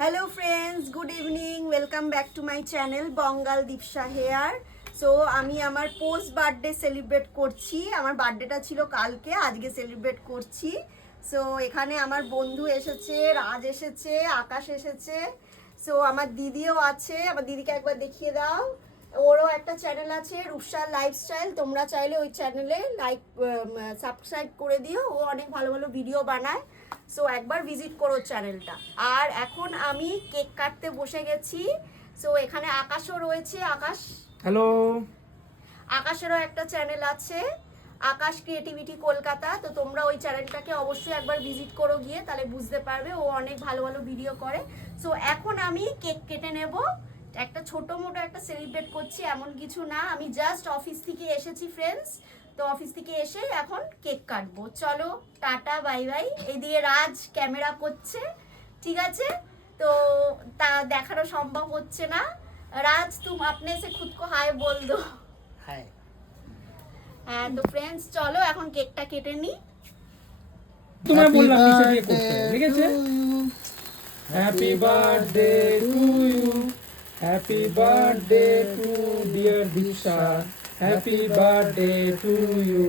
Hello friends, good evening, welcome back to my channel Bangal Dipsa here. So আমি আমার post birthday celebrate করছি। আমার বার্থডেটা ছিল কালকে, আজকে সেলিব্রেট করছি। সো এখানে আমার বন্ধু এসেছে, রাজ এসেছে, আকাশ এসেছে। সো আমার দিদিও আছে, আমার দিদিকে একবার দেখিয়ে দাও। ওরও একটা চ্যানেল আছে, রূপসার লাইফস্টাইল। তোমরা চাইলে ওই চ্যানেলে সাবস্ক্রাইব করে দিও, ও অনেক ভালো ভালো ভিডিও বানায়। সো একবার ভিজিট করো চ্যানেলটা। আর এখন আমি কেক কাটতে বসে গেছি। সো এখানে আকাশও রয়েছে। হ্যালো, আকাশেরও একটা চ্যানেল আছে, আকাশ ক্রিয়েটিভিটি কলকাতা। তো তোমরা ওই চ্যানেলটাকে অবশ্যই একবার ভিজিট করো গিয়ে, তাহলে বুঝতে পারবে ও অনেক ভালো ভালো ভিডিও করে। সো এখন আমি কেক কেটে নেব। একটা ছোটো মোটো একটা সেলিব্রেট করছি, এমন কিছু না। আমি জাস্ট অফিস থেকে এসেছি ফ্রেন্ডস। তো অফিস থেকে এসে এখন কেক কাটবো। চলো, টাটা, বাই বাই। এদিকে রাজ ক্যামেরা করছে, ঠিক আছে? তো তা দেখানো সম্ভব হচ্ছে না। রাজ, তুম আপনি সে খুদ কো হাই বল দো। হাই। হ্যাঁ, তো ফ্রেন্ডস চলো এখন কেকটা কেটে নি। তোমায় বললাম নিচে দিয়ে করতে, ঠিক আছে? Happy birthday to you, happy birthday to dear Dipa, happy birthday to you.